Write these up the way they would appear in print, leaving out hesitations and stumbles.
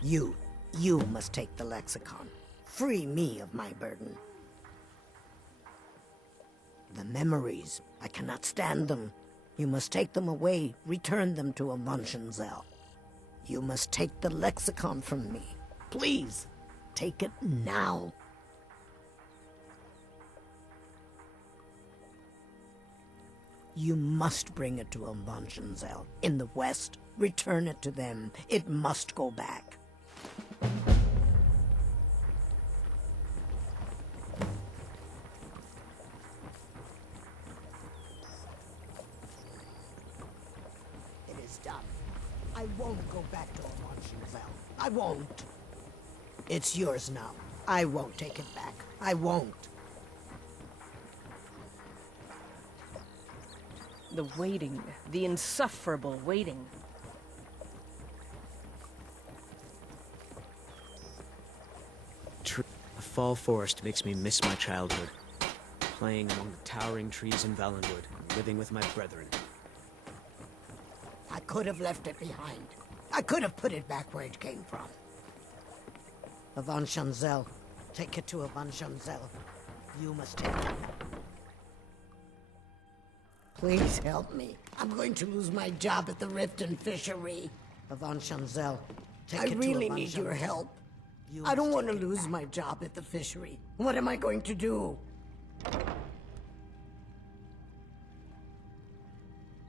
You must take the lexicon. Free me of my burden. The memories, I cannot stand them. You must take them away, return them to Avanshenzell. You must take the lexicon from me. Please, take it now. You must bring it to Avanshenzell. In the west, return it to them. It must go back. It is done. I won't go back to Avanshenzell. I won't. It's yours now. I won't take it back. I won't. The waiting, the insufferable waiting. A fall forest makes me miss my childhood. Playing among the towering trees in Valenwood, living with my brethren. I could have left it behind. I could have put it back where it came from. Avanshenzell. Take it to Avanshenzell. You must take it. Please help me. I'm going to lose my job at the Riften Fishery. Avanshenzell. Take it to Avanshenzell. I really need your help. I don't want to lose my job at the fishery. What am I going to do?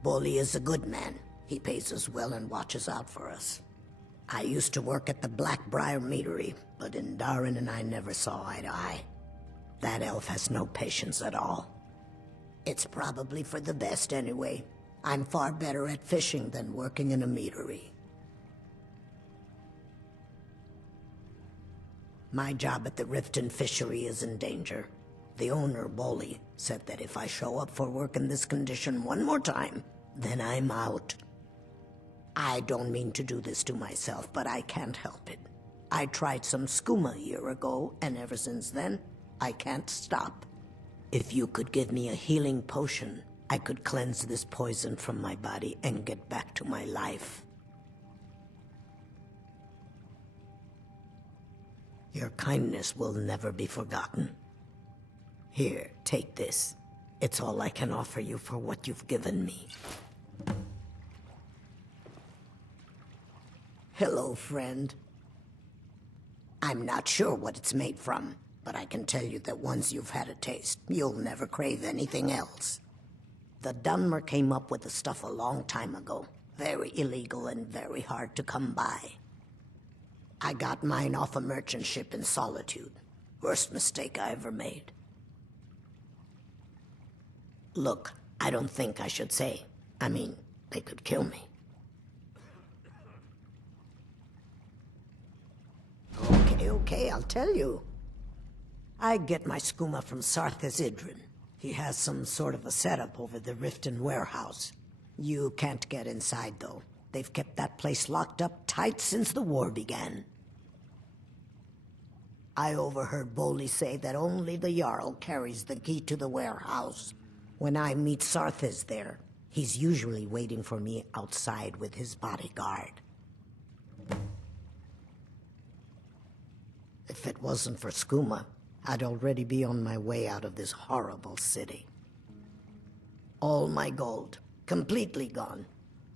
Bully is a good man. He pays us well and watches out for us. I used to work at the Blackbriar Meadery, but in Darin and I never saw eye to eye. That elf has no patience at all. It's probably for the best anyway. I'm far better at fishing than working in a meadery. My job at the Riften Fishery is in danger. The owner, Bully, said that if I show up for work in this condition one more time, then I'm out. I don't mean to do this to myself, but I can't help it. I tried some skooma a year ago, and ever since then, I can't stop. If you could give me a healing potion, I could cleanse this poison from my body and get back to my life. Your kindness will never be forgotten. Here, take this. It's all I can offer you for what you've given me. Hello, friend. I'm not sure what it's made from, but I can tell you that once you've had a taste, you'll never crave anything else. The Dunmer came up with the stuff a long time ago. Very illegal and very hard to come by. I got mine off a merchant ship in Solitude. Worst mistake I ever made. Look, I don't think I should say. I mean, they could kill me. Okay, I'll tell you. I get my skooma from Sarthas Idrin. He has some sort of a setup over the Riften warehouse. You can't get inside, though. They've kept that place locked up tight since the war began. I overheard Boley say that only the Jarl carries the key to the warehouse. When I meet Sarthas there, he's usually waiting for me outside with his bodyguard. If it wasn't for skooma, I'd already be on my way out of this horrible city. All my gold, completely gone.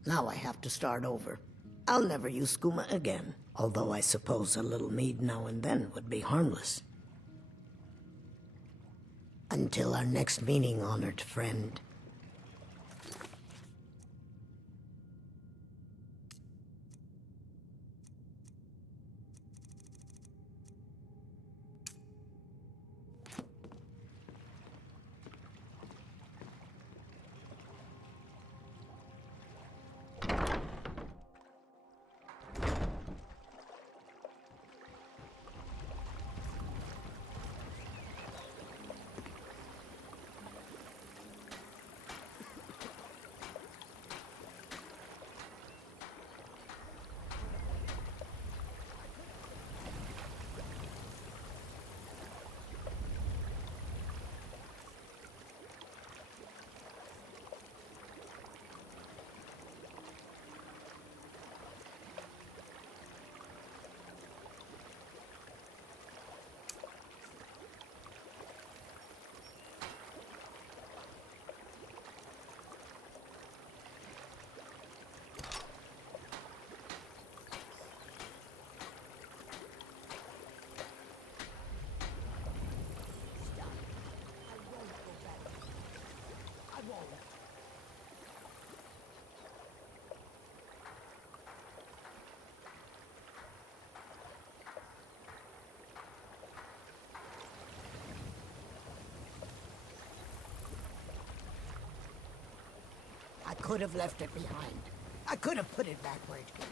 Now I have to start over. I'll never use skooma again, although I suppose a little mead now and then would be harmless. Until our next meeting, honored friend. I could have left it behind. I could have put it back where it came from.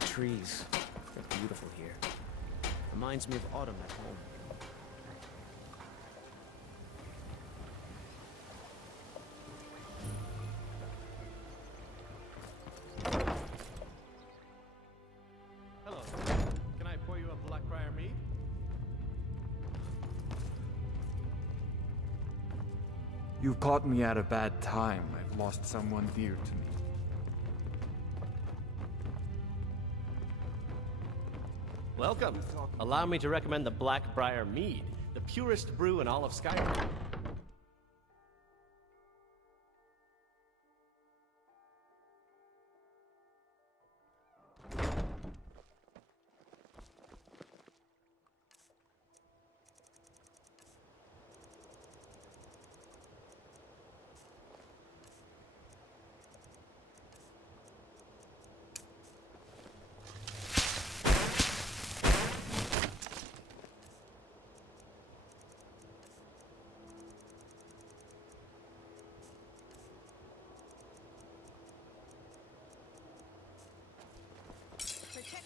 Trees. They're beautiful here. Reminds me of autumn at home. Hello. Can I pour you a Blackbriar mead? You've caught me at a bad time. I've lost someone dear to me. Welcome. Allow me to recommend the Blackbriar mead, the purest brew in all of Skyrim.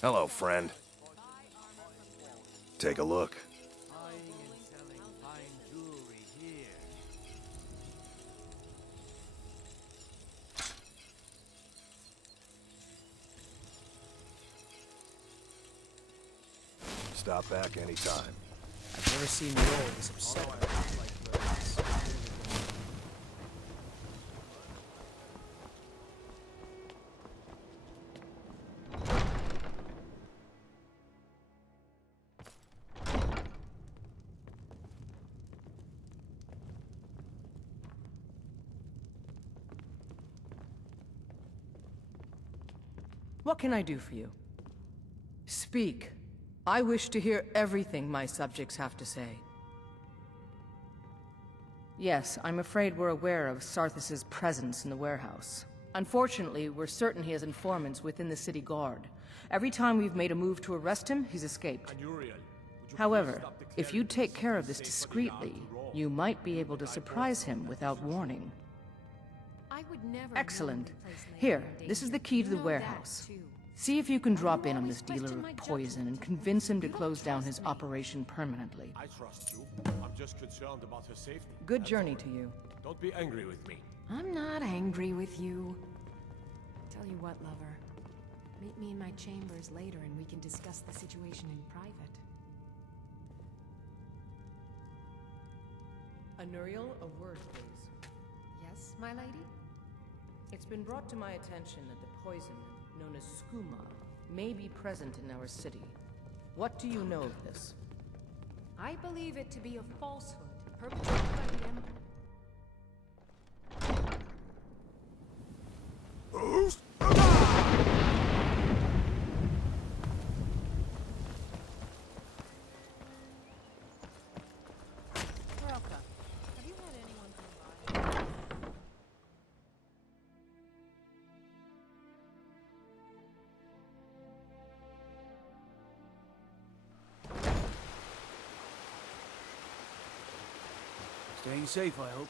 Hello, friend. Take a look. Buying and selling fine jewelry here. Stop back anytime. I've never seen Noel this upset about things like this. What can I do for you? Speak. I wish to hear everything my subjects have to say. Yes, I'm afraid we're aware of Sarthis' presence in the warehouse. Unfortunately, we're certain he has informants within the city guard. Every time we've made a move to arrest him, he's escaped. However, if you take care of this discreetly, you might be able to surprise him without warning. Excellent. Here, this is the key to the warehouse. See if you can drop in on this dealer of poison and convince him to close down his operation permanently. I trust you. I'm just concerned about her safety. Good journey to you. Don't be angry with me. I'm not angry with you. Tell you what, lover. Meet me in my chambers later and we can discuss the situation in private. Anuriel, a word, please. Yes, my lady? It's been brought to my attention that the poison, known as skooma, may be present in our city. What do you know of this? I believe it to be a falsehood perpetrated by the Emperor. Staying safe, I hope.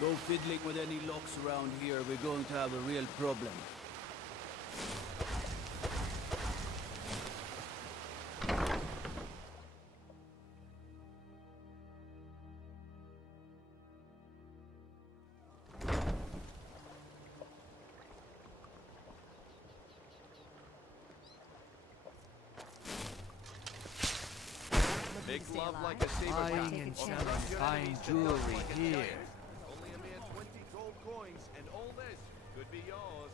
Go fiddling with any locks around here, we're going to have a real problem. Big love like a saber. Buying and selling fine jewelry here. Only a mere 20 gold coins, and all this could be yours.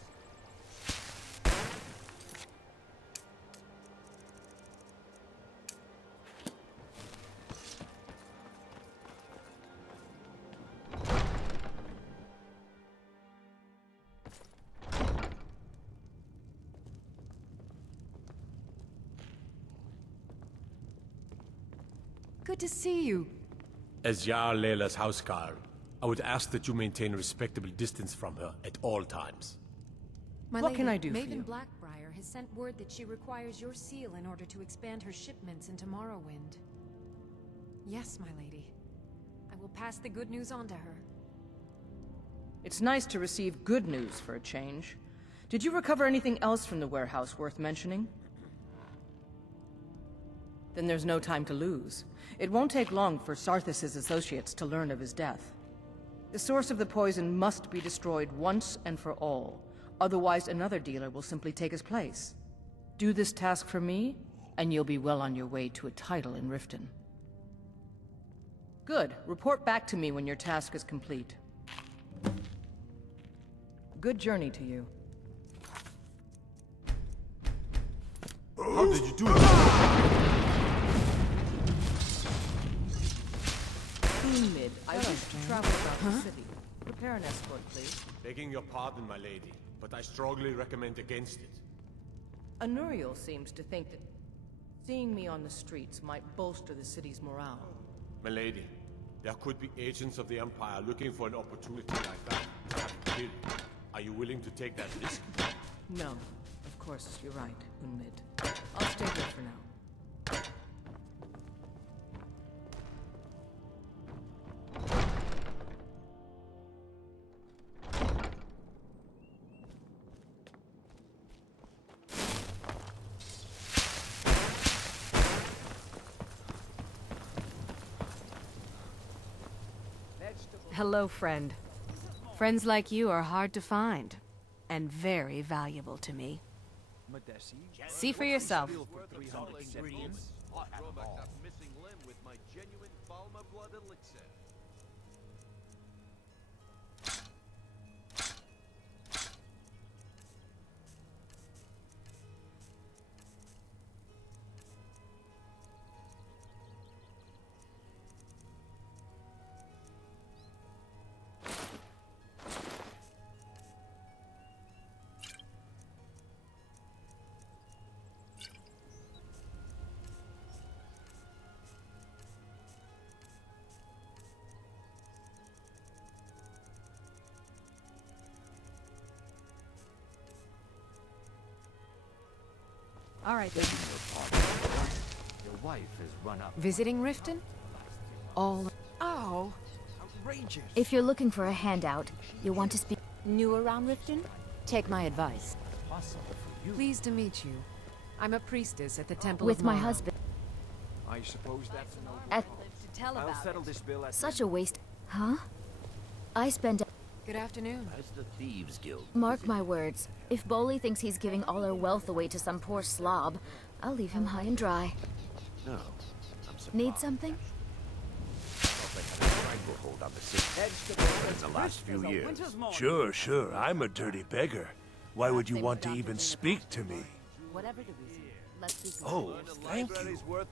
Good to see you. As Jarl Layla's housecarl, I would ask that you maintain a respectable distance from her at all times. My What lady, can I do for Maven you? Blackbriar has sent word that she requires your seal in order to expand her shipments into Morrowind. Yes, my lady. I will pass the good news on to her. It's nice to receive good news for a change. Did you recover anything else from the warehouse worth mentioning? Then there's no time to lose. It won't take long for Sarthis' associates to learn of his death. The source of the poison must be destroyed once and for all. Otherwise, another dealer will simply take his place. Do this task for me, and you'll be well on your way to a title in Riften. Good. Report back to me when your task is complete. Good journey to you. How did you do that? Mid, I wish to travel about the city. Prepare an escort, please. Begging your pardon, my lady, but I strongly recommend against it. Anuriel seems to think that seeing me on the streets might bolster the city's morale. My lady, there could be agents of the Empire looking for an opportunity like that to have you killed. Are you willing to take that risk? No. Of course, you're right, Unmid. I'll stay here for now. Hello, friend. Friends like you are hard to find, and very valuable to me. See for yourself. Throwback that missing limb with my genuine Falmer blood elixir. All right, then. Your wife has run up. Visiting Riften? All... Oh! Outrageous. If you're looking for a handout, you'll want to speak... New around Riften? Take my advice. Possible for you. Pleased to meet you. I'm a priestess at the Temple with of my Mara. husband. I suppose that's no. At To tell I'll about settle this bill at such a waste... Huh? I spend... Good afternoon. As the Thieves Guild. Mark my words. If Boley thinks he's giving all our wealth away to some poor slob, I'll leave him high and dry. No, I'm surprised. Need something? They had a stranglehold on the city in the last few years. Sure. I'm a dirty beggar. Why would you want to even speak to me? Whatever the reason, let's be... Oh, thank you. Library's worth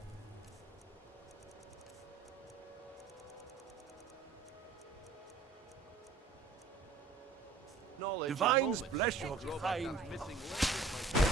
knowledge. Divines and bless your moments. kind Throwback that missing limb with my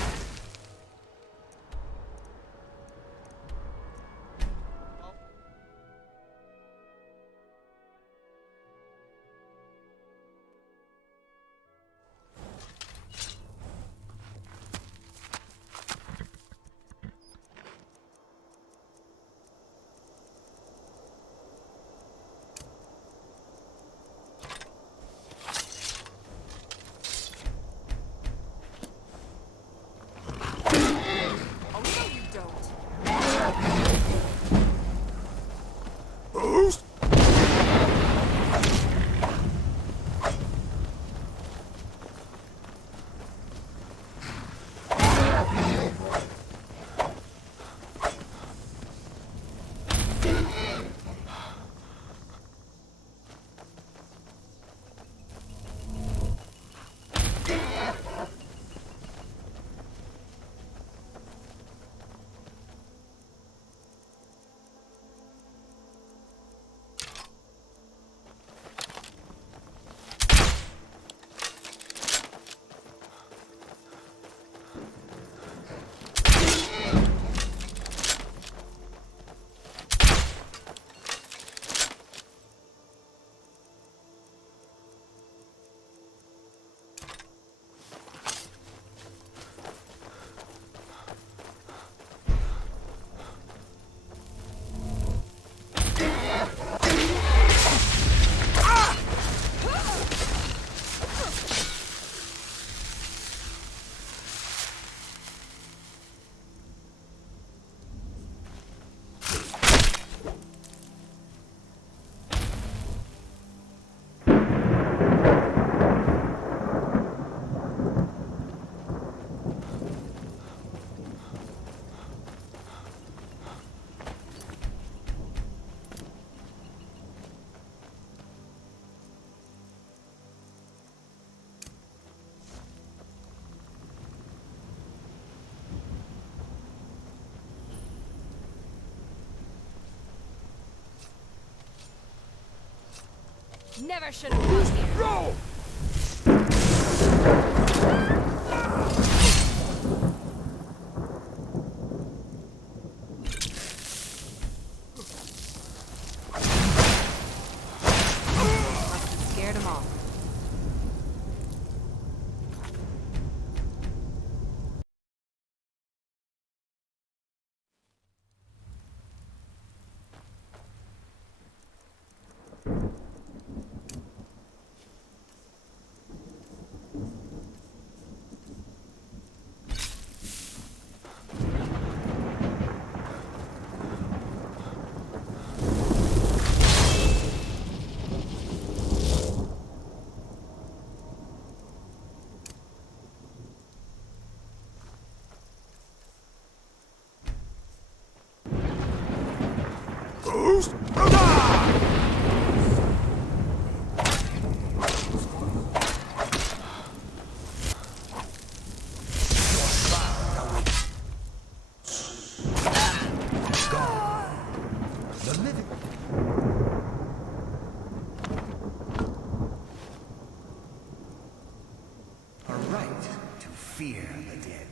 Never should have come here. Roll! Must have scared them off. A right to fear the dead.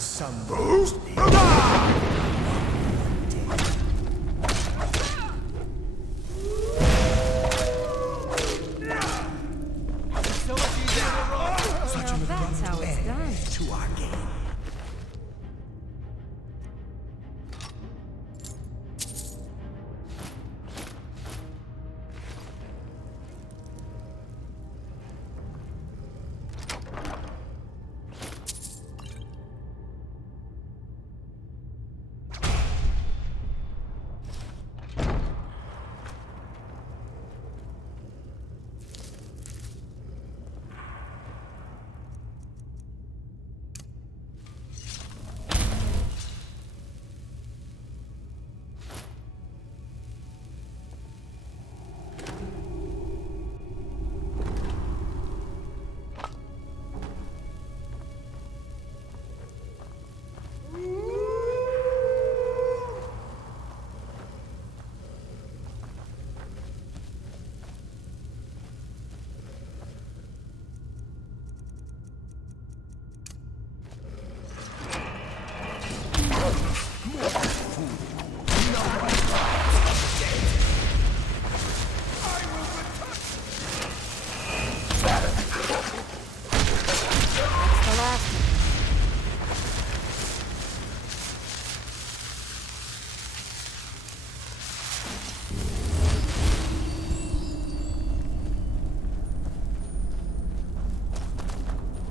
some Such an that's how it's done. To our game.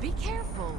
Be careful.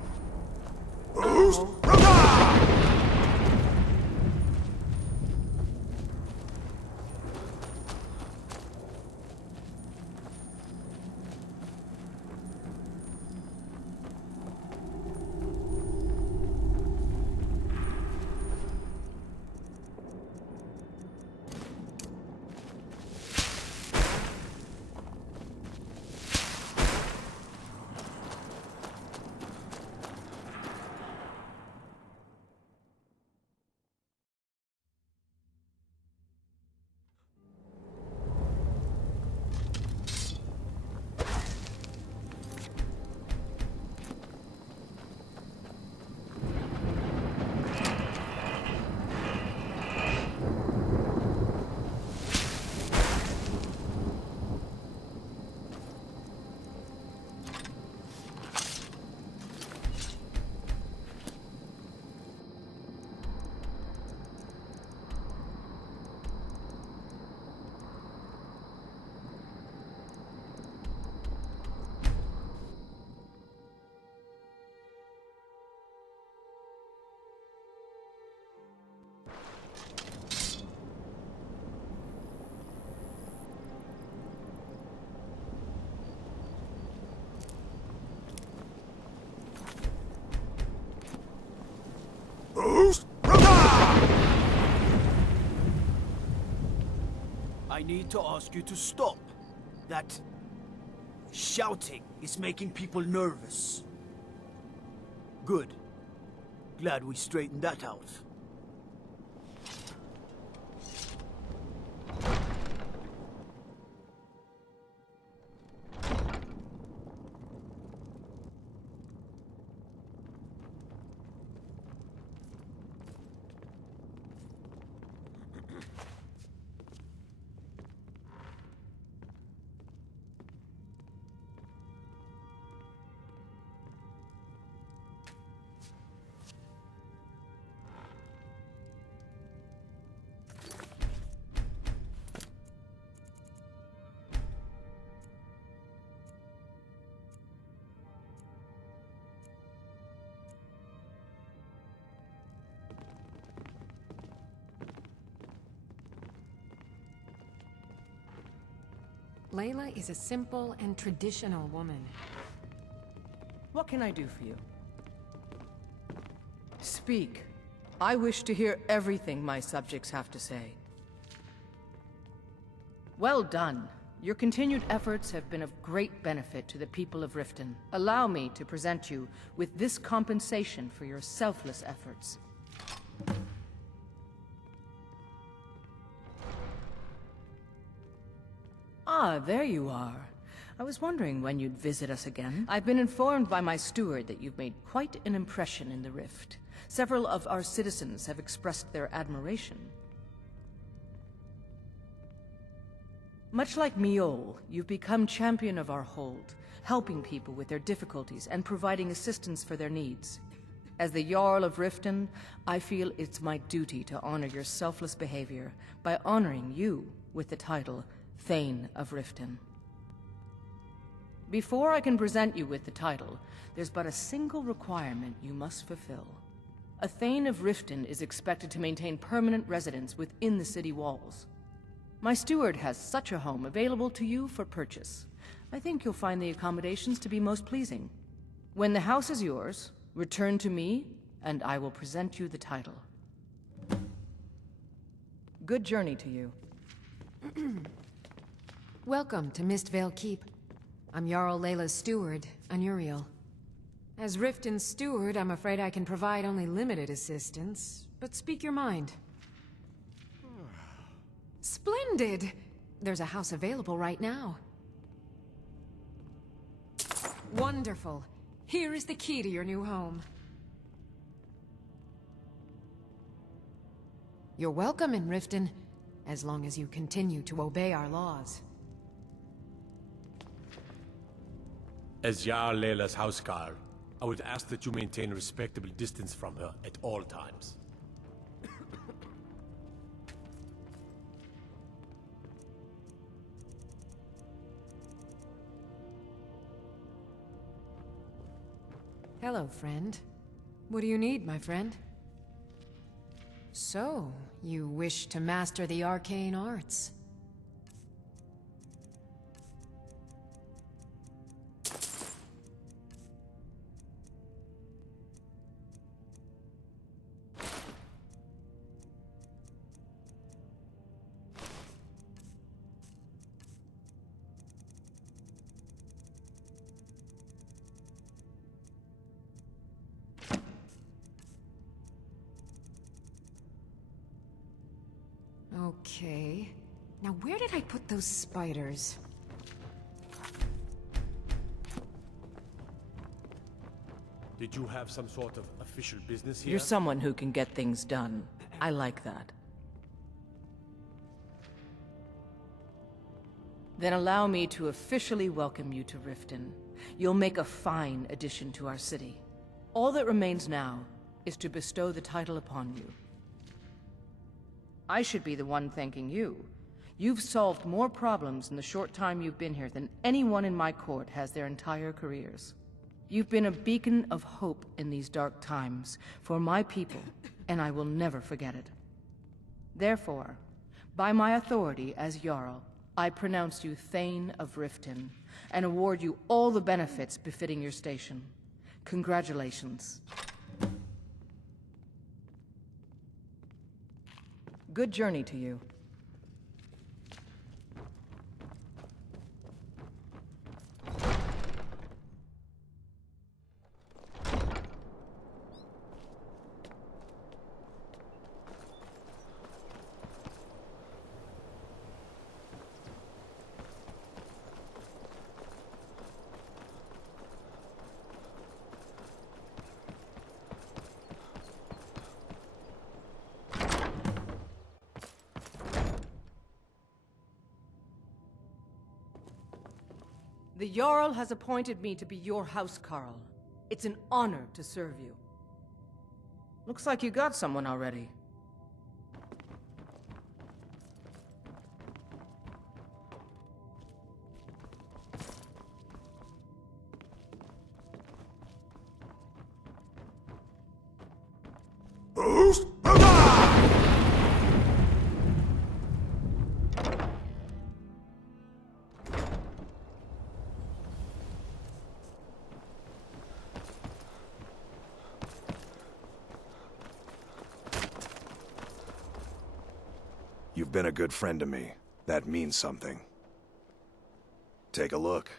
I need to ask you to stop. That shouting is making people nervous. Good. Glad we straightened that out. Layla is a simple and traditional woman. What can I do for you? Speak. I wish to hear everything my subjects have to say. Well done. Your continued efforts have been of great benefit to the people of Riften. Allow me to present you with this compensation for your selfless efforts. Ah, there you are. I was wondering when you'd visit us again. I've been informed by my steward that you've made quite an impression in the Rift. Several of our citizens have expressed their admiration. Much like Miol, you've become champion of our hold, helping people with their difficulties and providing assistance for their needs. As the Jarl of Riften, I feel it's my duty to honor your selfless behavior by honoring you with the title Thane of Riften. Before I can present you with the title, there's but a single requirement you must fulfill. A Thane of Riften is expected to maintain permanent residence within the city walls. My steward has such a home available to you for purchase. I think you'll find the accommodations to be most pleasing. When the house is yours, return to me, and I will present you the title. Good journey to you. Welcome to Mistvale Keep. I'm Jarl Layla's steward, Anuriel. As Riften's steward, I'm afraid I can provide only limited assistance, but speak your mind. Splendid! There's a house available right now. Wonderful. Here is the key to your new home. You're welcome in Riften, as long as you continue to obey our laws. As Jarl Layla's housecarl, I would ask that you maintain a respectable distance from her at all times. Hello, friend. What do you need, my friend? So, you wish to master the arcane arts? Okay. Now where did I put those spiders? Did you have some sort of official business here? You're someone who can get things done. I like that. Then allow me to officially welcome you to Riften. You'll make a fine addition to our city. All that remains now is to bestow the title upon you. I should be the one thanking you. You've solved more problems in the short time you've been here than anyone in my court has their entire careers. You've been a beacon of hope in these dark times for my people, and I will never forget it. Therefore, by my authority as Jarl, I pronounce you Thane of Riften, and award you all the benefits befitting your station. Congratulations. Good journey to you. The Jarl has appointed me to be your housecarl. It's an honor to serve you. Looks like you got someone already. You've been a good friend to me. That means something. Take a look.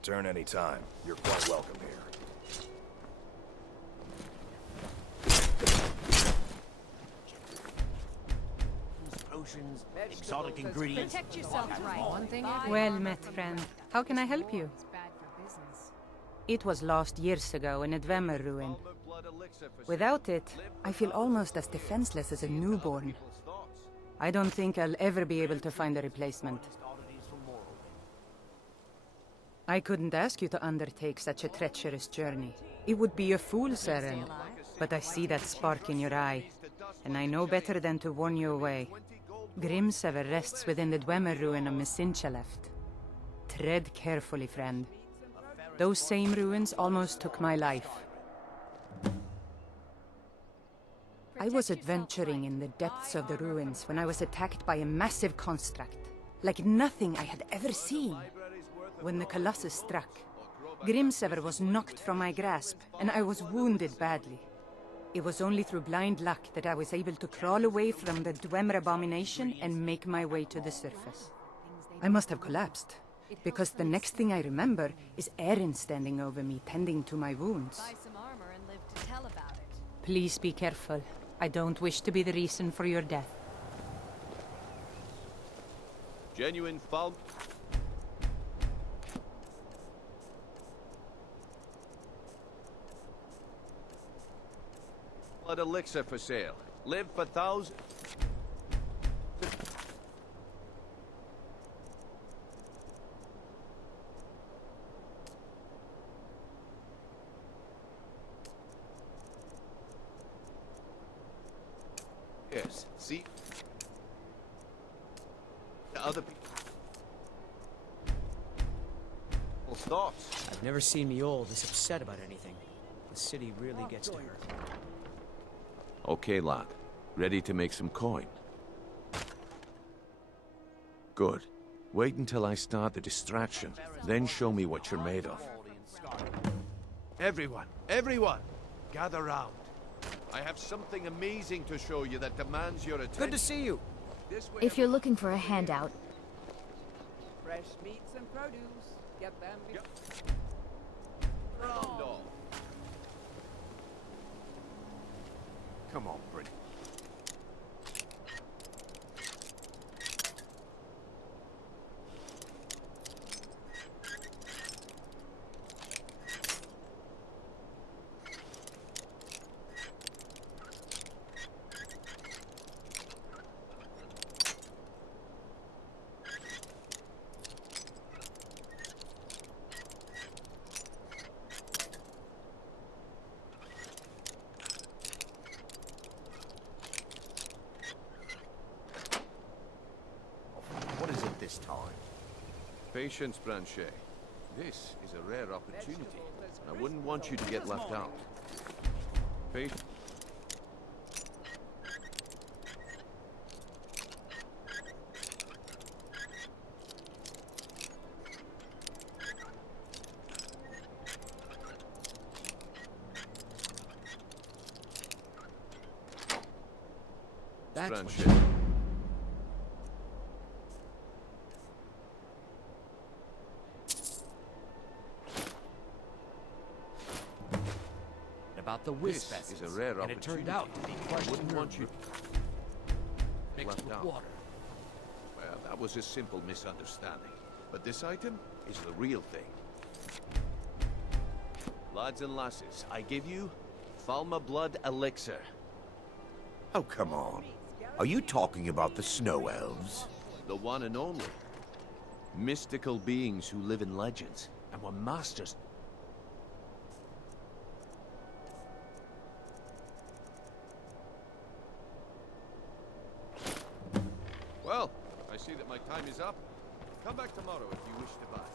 Return any time. You're quite welcome here. Potions, exotic ingredients. Protect yourselves right. One thing Well met, friend. How can I help you? It was lost years ago in a Dwemer ruin. Without it, I feel almost as defenseless as a newborn. I don't think I'll ever be able to find a replacement. I couldn't ask you to undertake such a treacherous journey. It would be a fool's errand. But I see that spark in your eye, and I know better than to warn you away. Grimsever rests within the Dwemer ruin of Mesinchaleft. Tread carefully, friend. Those same ruins almost took my life. I was adventuring in the depths of the ruins when I was attacked by a massive construct, like nothing I had ever seen. When the Colossus struck, Grimsever was knocked from my grasp, and I was wounded badly. It was only through blind luck that I was able to crawl away from the Dwemer abomination and make my way to the surface. I must have collapsed, because the next thing I remember is Erin standing over me, tending to my wounds. Buy some armor and live to tell about it. Please be careful. I don't wish to be the reason for your death. Genuine foul. Blood elixir for sale. Live for thousands. Yes, see? The other people. Thoughts? I've never seen Mjolnir this upset about anything. The city really gets to her. Okay, lad. Ready to make some coin? Good. Wait until I start the distraction, then show me what you're made of. Everyone, gather round. I have something amazing to show you that demands your attention. Good to see you. If you're looking for a handout, Fresh meats and produce. Get them. Round all. Come on, Brit. This time. Patience, Branchet. This is a rare opportunity. I wouldn't want you to get left out. Patience. That's Branchet. about the wisp This is a essence, rare and it opportunity. turned out to be I crushed wouldn't want you mixed left with out. water. Well, that was a simple misunderstanding. But this item is the real thing. Lads and lasses, I give you Falma Blood Elixir. Oh, come on. Are you talking about the snow elves? The one and only. Mystical beings who live in legends and were masters. Well, I see that my time is up. Come back tomorrow if you wish to buy.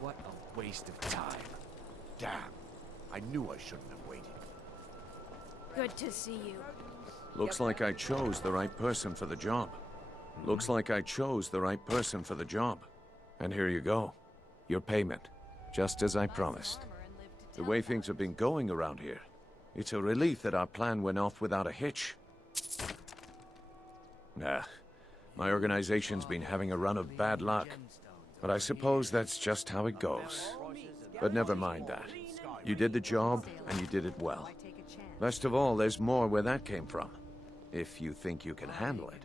What a waste of time. Damn. I knew I shouldn't have waited. good to see you. Looks like I chose the right person for the job. Looks like I chose the right person for the job. And here you go. Your payment. Just as I promised. The way things have been going around here, it's a relief that our plan went off without a hitch. Nah. My organization's been having a run of bad luck. But I suppose that's just how it goes. But never mind that. You did the job, and you did it well. Best of all, there's more where that came from. If you think you can handle it.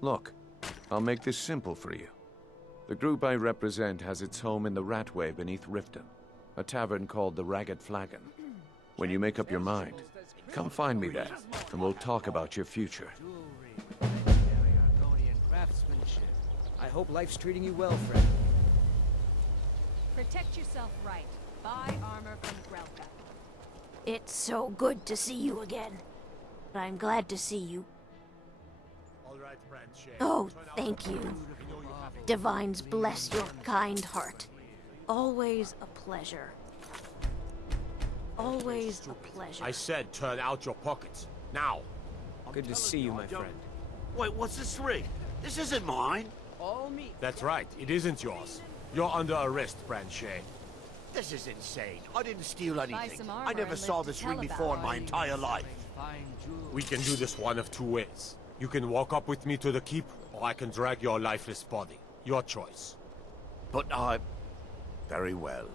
Look, I'll make this simple for you. The group I represent has its home in the Ratway beneath Riften, a tavern called the Ragged Flagon. When you make up your mind, come find me there, and we'll talk about your future. I hope life's treating you well, friend. Protect yourself right. Buy armor from Grelka. It's so good to see you again. I'm glad to see you. Oh, thank you. Divines bless your kind heart. Always a pleasure. Always a pleasure. I said turn out your pockets. Now. Good to see you, my friend. Wait, what's this ring? This isn't mine. That's right, it isn't yours. You're under arrest, Branchet. This is insane. I didn't steal anything. I never saw this ring before in my entire life. We can do this one of two ways. You can walk up with me to the keep, or I can drag your lifeless body. Your choice. But I... Very well.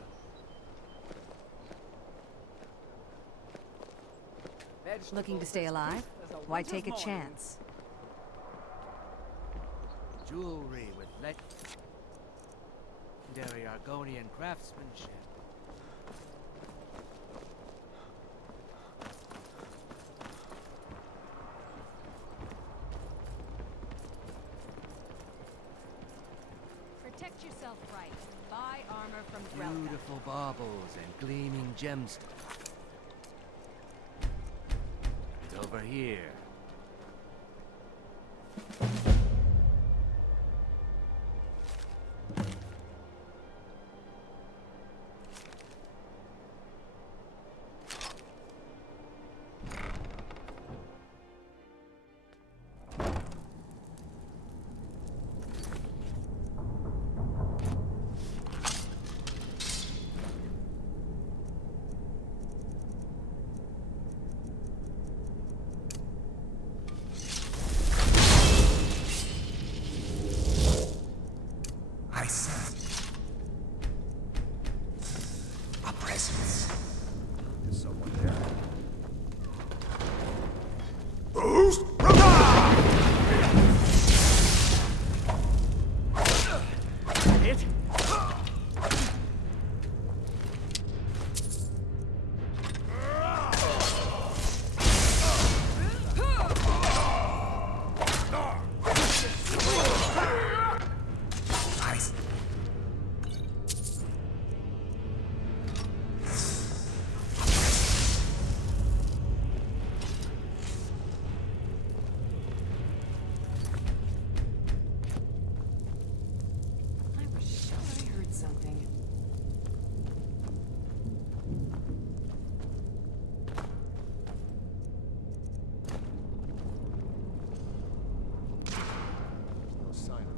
Looking to stay alive? Why take a chance? Jewelry with legendary Argonian craftsmanship. Protect yourself right. Buy armor from Grelka. Beautiful baubles and gleaming gemstones. It's over here. I sense a presence. Is someone there? Boost! Hit? I was sure I heard something. No sign of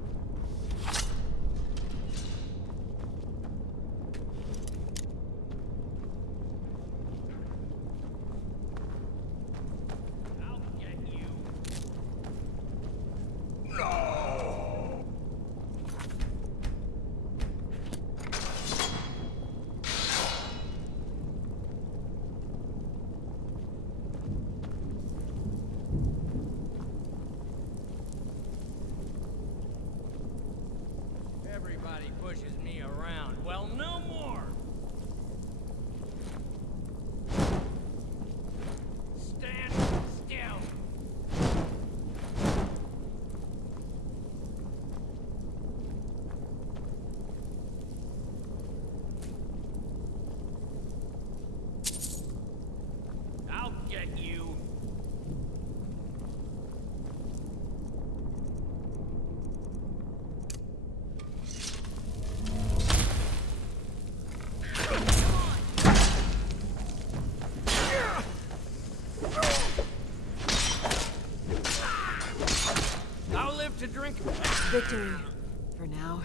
Everybody pushes me around. Well, no more! Stand still! I'll get you! I'll live to drink. Victory. For now.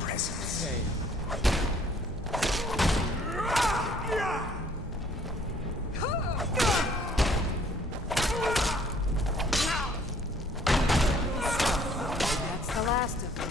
presence. That's the last of them.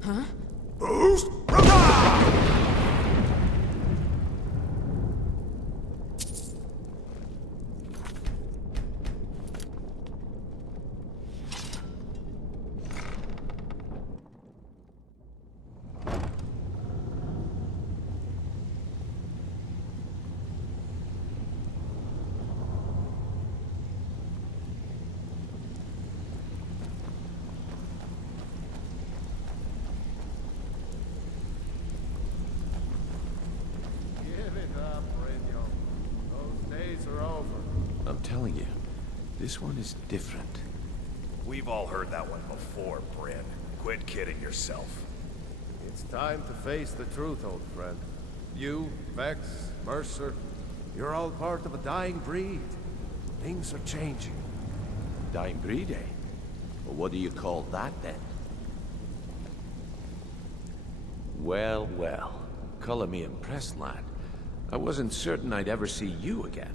Huh? Boost! I'm telling you, this one is different. We've all heard that one before, Bryn. Quit kidding yourself. It's time to face the truth, old friend. You, Vex, Mercer, you're all part of a dying breed. Things are changing. Dying breed, eh? Well, what do you call that, then? Well, well. Color me impressed, lad. I wasn't certain I'd ever see you again.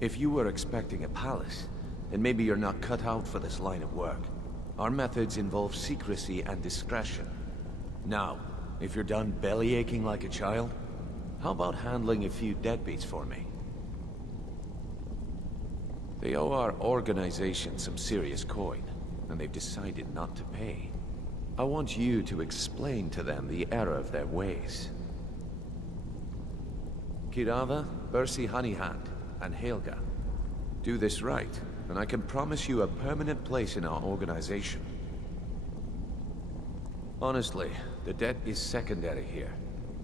If you were expecting a palace, then maybe you're not cut out for this line of work. Our methods involve secrecy and discretion. Now, if you're done belly-aching like a child, how about handling a few deadbeats for me? They owe our organization some serious coin, and they've decided not to pay. I want you to explain to them the error of their ways. Kirava, Bersi Honeyhand, and Helga. Do this right, and I can promise you a permanent place in our organization. Honestly, the debt is secondary here.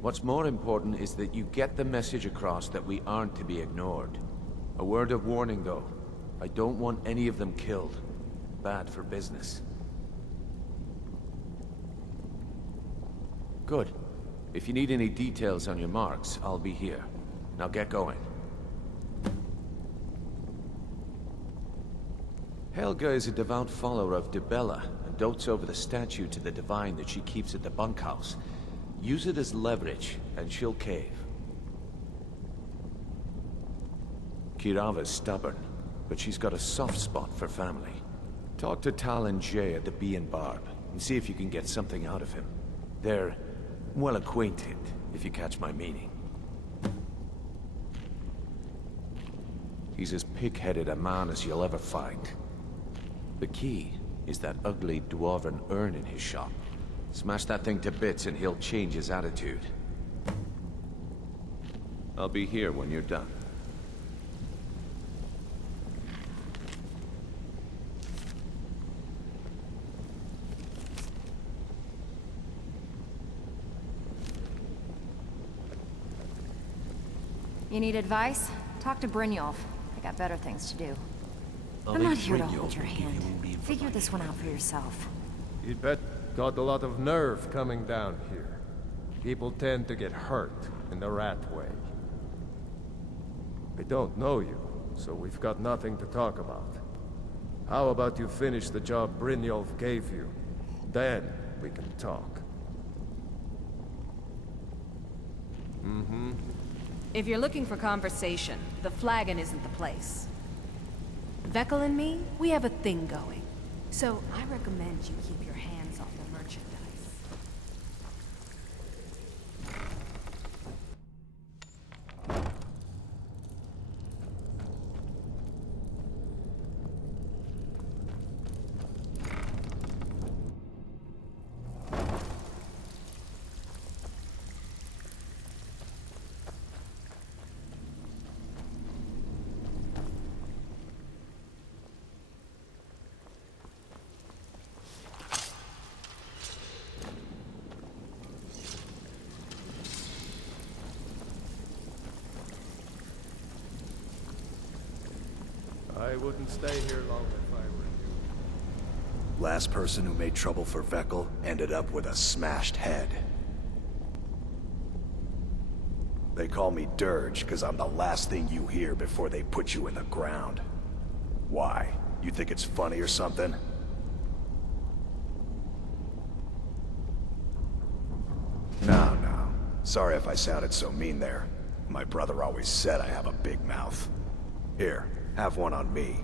What's more important is that you get the message across that we aren't to be ignored. A word of warning, though. I don't want any of them killed. Bad for business. Good. If you need any details on your marks, I'll be here. Now get going. Helga is a devout follower of Dibella and dotes over the statue to the divine that she keeps at the bunkhouse. Use it as leverage, and she'll cave. Kirava's stubborn, but she's got a soft spot for family. Talk to Tal and Jay at the Bee and Barb, and see if you can get something out of him. They're well acquainted, if you catch my meaning. He's as pig-headed a man as you'll ever find. The key is that ugly dwarven urn in his shop. Smash that thing to bits and he'll change his attitude. I'll be here when you're done. You need advice? Talk to Brynjolf. I got better things to do. I'm not here to hold your hand. Figure this one out for yourself. You'd bet got a lot of nerve coming down here. People tend to get hurt in the rat way. I don't know you, so we've got nothing to talk about. How about you finish the job Brynjolf gave you? Then we can talk. Mm-hmm. If you're looking for conversation, the flagon isn't the place. Vekel and me, we have a thing going. So I recommend you keep your hands off the merchandise. I wouldn't stay here long if I were you. Last person who made trouble for Vekel ended up with a smashed head. They call me Dirge because I'm the last thing you hear before they put you in the ground. Why? You think it's funny or something? No. Sorry if I sounded so mean there. My brother always said I have a big mouth. Here, have one on me.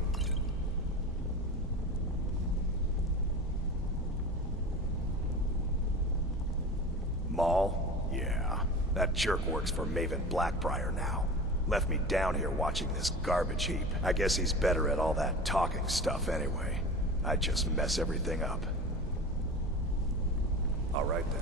Maul? Yeah. That jerk works for Maven Blackbriar now. Left me down here watching this garbage heap. I guess he's better at all that talking stuff anyway. I just mess everything up. All right then.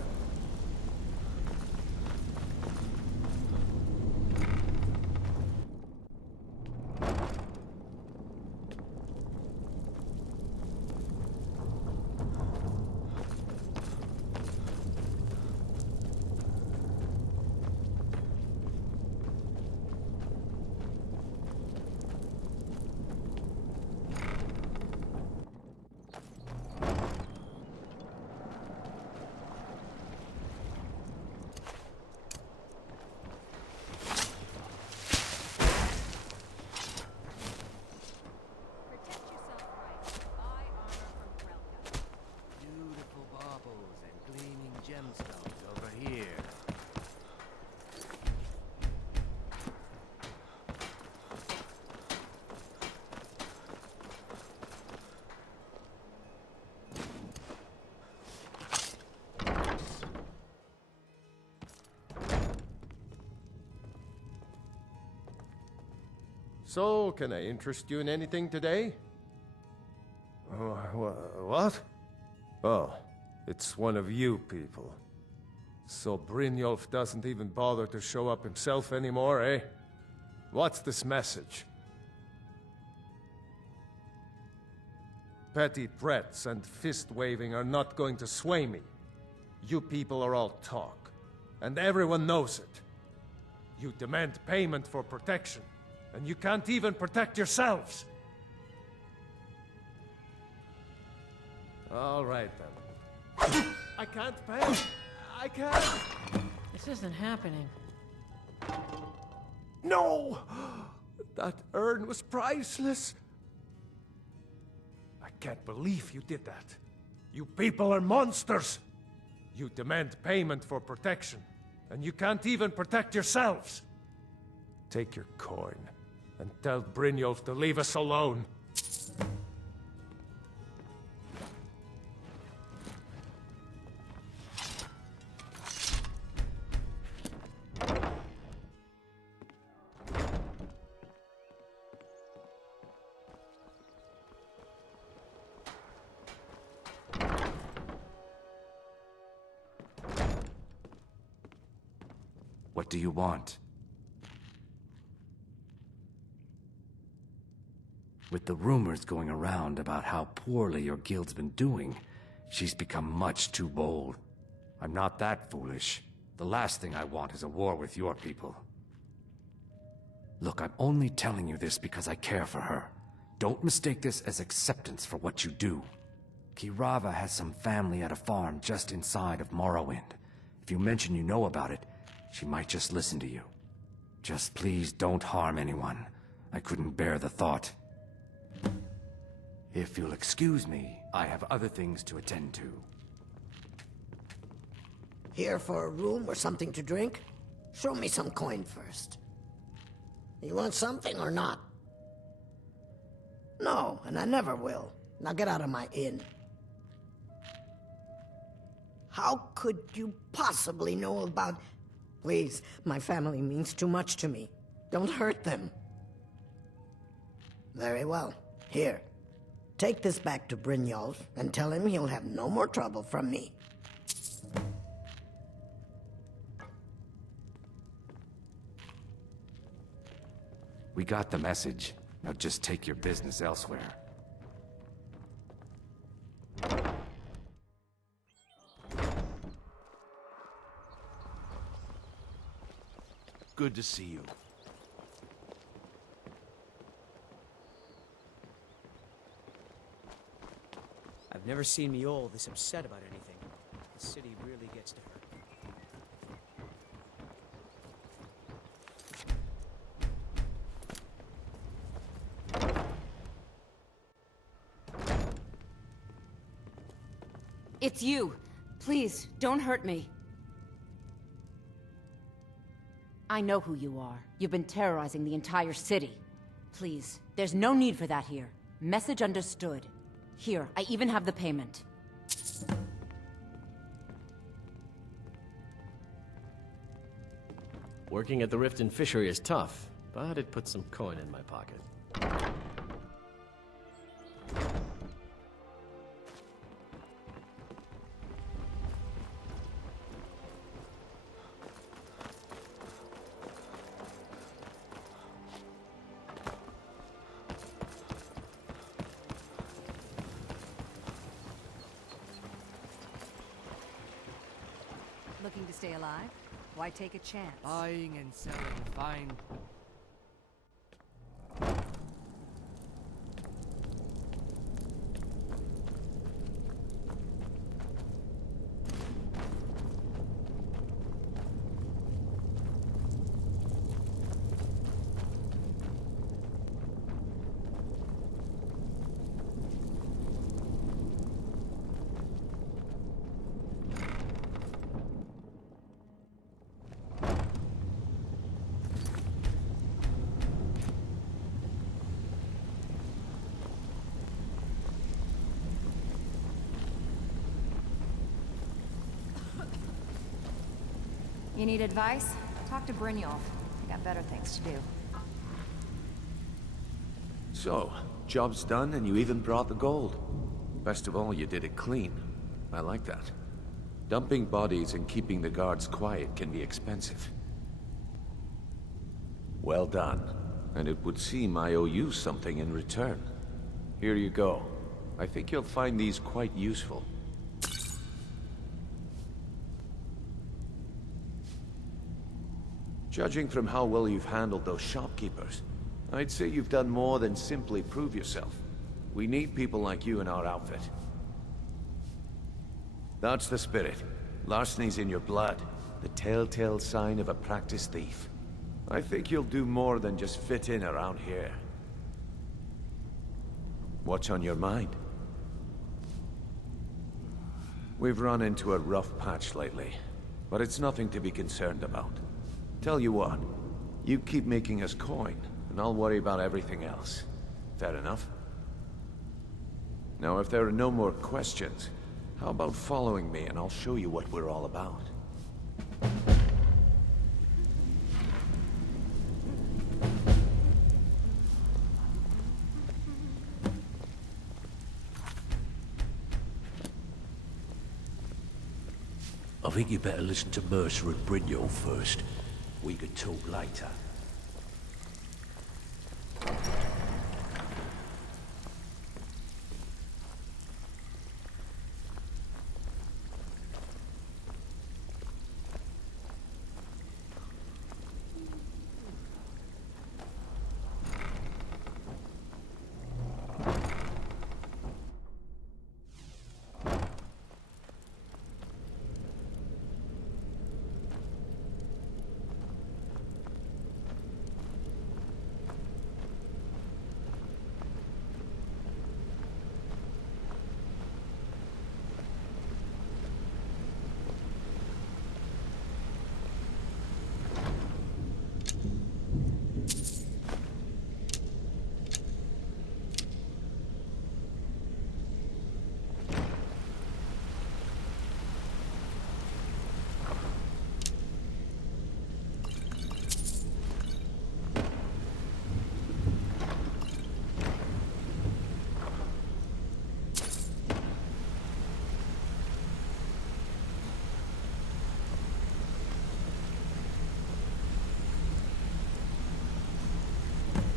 Gemstones over here. So, can I interest you in anything today? What? Oh, it's one of you people. So Brynjolf doesn't even bother to show up himself anymore, eh? What's this message? Petty threats and fist-waving are not going to sway me. You people are all talk, and everyone knows it. You demand payment for protection, and you can't even protect yourselves. All right, then. I can't pay. I can't. This isn't happening. No! That urn was priceless. I can't believe you did that. You people are monsters. You demand payment for protection, and you can't even protect yourselves. Take your coin, and tell Brynjolf to leave us alone. What do you want? With the rumors going around about how poorly your guild's been doing, she's become much too bold. I'm not that foolish. The last thing I want is a war with your people. Look, I'm only telling you this because I care for her. Don't mistake this as acceptance for what you do. Kirava has some family at a farm just inside of Morrowind. If you mention you know about it, she might just listen to you. Just please don't harm anyone. I couldn't bear the thought. If you'll excuse me, I have other things to attend to. Here for a room or something to drink? Show me some coin first. You want something or not? No, and I never will. Now get out of my inn. How could you possibly know about... Please, my family means too much to me. Don't hurt them. Very well. Here. Take this back to Brynjolf and tell him he'll have no more trouble from me. We got the message. Now just take your business elsewhere. Good to see you. I've never seen Mjolnir this upset about anything. The city really gets to her. It's you. Please, don't hurt me. I know who you are. You've been terrorizing the entire city. Please, there's no need for that here. Message understood. Here, I even have the payment. Working at the Riften Fishery is tough, but it puts some coin in my pocket. Looking to stay alive? Why take a chance? Buying and selling fine. You need advice? Talk to Brynjolf. I got better things to do. So, job's done and you even brought the gold. Best of all, you did it clean. I like that. Dumping bodies and keeping the guards quiet can be expensive. Well done. And it would seem I owe you something in return. Here you go. I think you'll find these quite useful. Judging from how well you've handled those shopkeepers, I'd say you've done more than simply prove yourself. We need people like you in our outfit. That's the spirit. Larceny's in your blood, the telltale sign of a practiced thief. I think you'll do more than just fit in around here. What's on your mind? We've run into a rough patch lately, but it's nothing to be concerned about. Tell you what, you keep making us coin, and I'll worry about everything else. Fair enough? Now, if there are no more questions, how about following me and I'll show you what we're all about? I think you better listen to Mercer and Brynjolf first. We can talk later.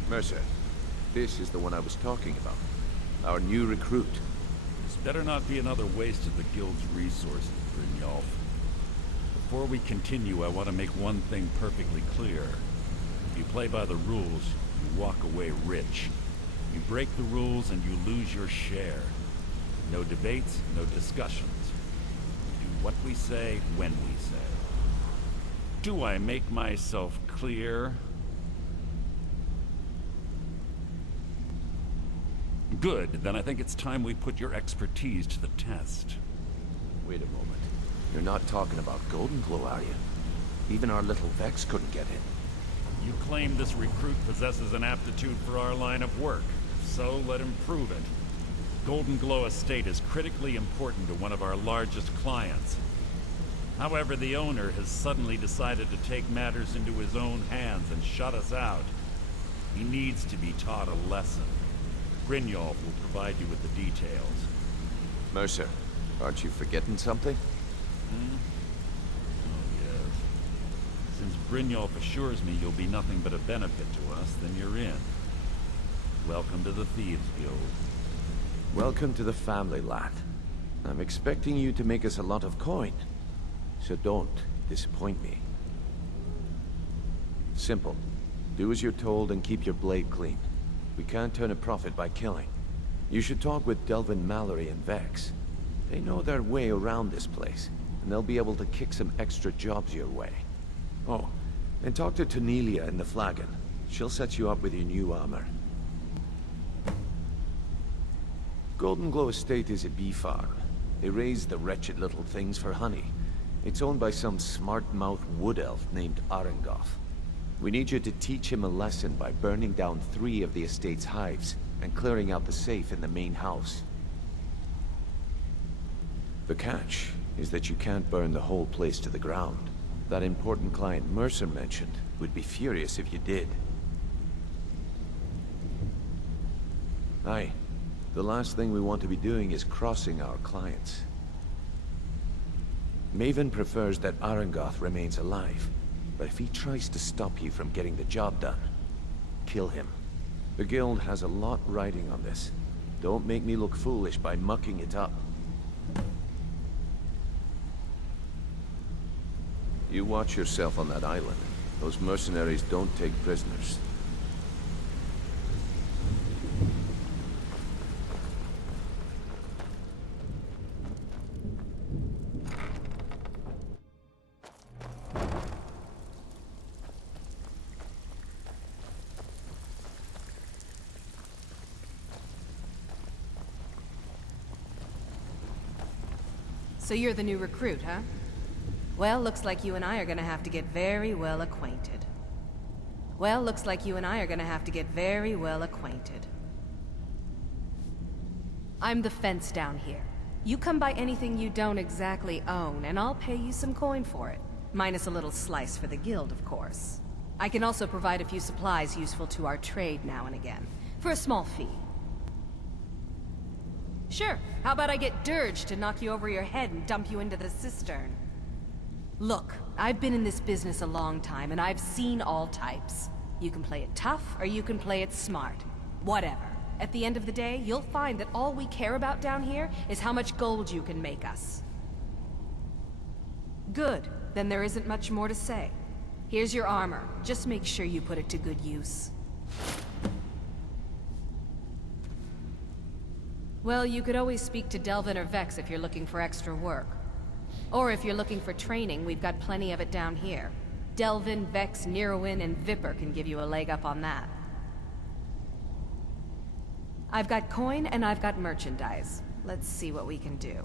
Mercer, this is the one I was talking about. Our new recruit. This better not be another waste of the guild's resources, Brynjolf. Before we continue, I want to make one thing perfectly clear. If you play by the rules, you walk away rich. You break the rules and you lose your share. No debates, no discussions. We do what we say, when we say. Do I make myself clear? Good, then I think it's time we put your expertise to the test. Wait a moment. You're not talking about Golden Glow, are you? Even our little Vex couldn't get in. You claim this recruit possesses an aptitude for our line of work, so let him prove it. Golden Glow Estate is critically important to one of our largest clients. However, the owner has suddenly decided to take matters into his own hands and shut us out. He needs to be taught a lesson. Brynjolf will provide you with the details. Mercer, aren't you forgetting something? Oh, yes. Since Brynjolf assures me you'll be nothing but a benefit to us, then you're in. Welcome to the Thieves Guild. Welcome to the family, lad. I'm expecting you to make us a lot of coin. So don't disappoint me. Simple. Do as you're told and keep your blade clean. We can't turn a profit by killing. You should talk with Delvin Mallory and Vex. They know their way around this place, and they'll be able to kick some extra jobs your way. Oh, and talk to Tanelia in the Flagon. She'll set you up with your new armor. Golden Glow Estate is a bee farm. They raise the wretched little things for honey. It's owned by some smart-mouthed wood elf named Arengoth. We need you to teach him a lesson by burning down 3 of the estate's hives and clearing out the safe in the main house. The catch is that you can't burn the whole place to the ground. That important client Mercer mentioned would be furious if you did. Aye. The last thing we want to be doing is crossing our clients. Maven prefers that Arengoth remains alive, but if he tries to stop you from getting the job done, kill him. The guild has a lot riding on this. Don't make me look foolish by mucking it up. You watch yourself on that island. Those mercenaries don't take prisoners. So you're the new recruit, huh? Well, looks like you and I are gonna have to get very well acquainted. I'm the fence down here. You come by anything you don't exactly own, and I'll pay you some coin for it. Minus a little slice for the guild, of course. I can also provide a few supplies useful to our trade now and again, for a small fee. Sure, how about I get Dirge to knock you over your head and dump you into the cistern? Look, I've been in this business a long time, and I've seen all types. You can play it tough, or you can play it smart. Whatever. At the end of the day, you'll find that all we care about down here is how much gold you can make us. Good. Then there isn't much more to say. Here's your armor. Just make sure you put it to good use. Well, you could always speak to Delvin or Vex if you're looking for extra work. Or if you're looking for training, we've got plenty of it down here. Delvin, Vex, Neruin, and Viper can give you a leg up on that. I've got coin and I've got merchandise. Let's see what we can do.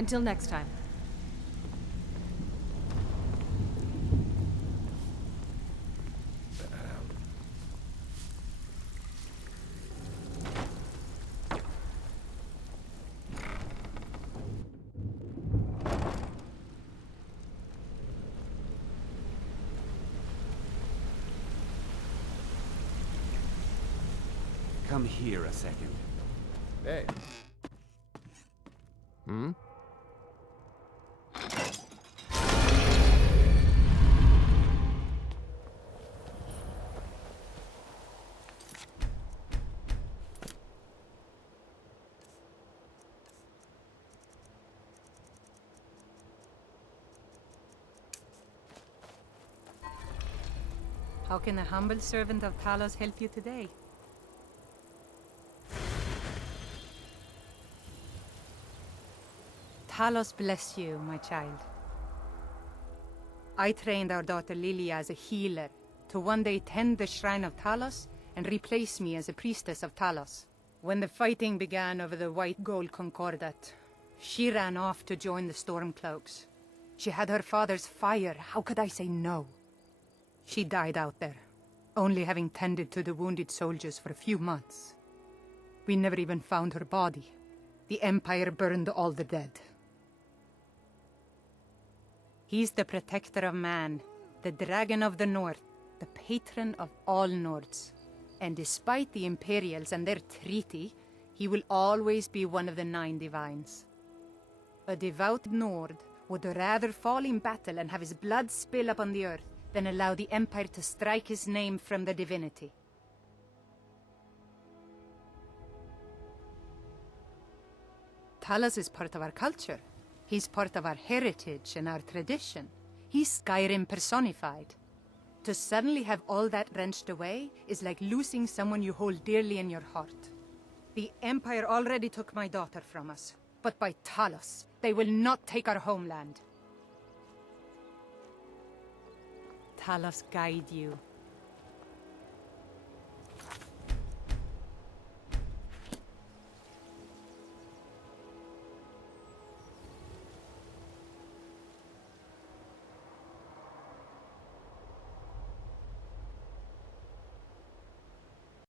Until next time. Come here a second. Hey. Hmm? How can a humble servant of Talos help you today? Talos bless you, my child. I trained our daughter Lilia as a healer to one day tend the shrine of Talos and replace me as a priestess of Talos. When the fighting began over the white gold concordat, she ran off to join the Stormcloaks. She had her father's fire. How could I say no? She died out there, only having tended to the wounded soldiers for a few months. We never even found her body. The Empire burned all the dead. He's the protector of man, the dragon of the North, the patron of all Nords. And despite the Imperials and their treaty, he will always be one of the 9 divines. A devout Nord would rather fall in battle and have his blood spill upon the earth than allow the Empire to strike his name from the divinity. Talos is part of our culture. He's part of our heritage and our tradition. He's Skyrim personified. To suddenly have all that wrenched away is like losing someone you hold dearly in your heart. The Empire already took my daughter from us, but by Talos, they will not take our homeland. Talos guide you.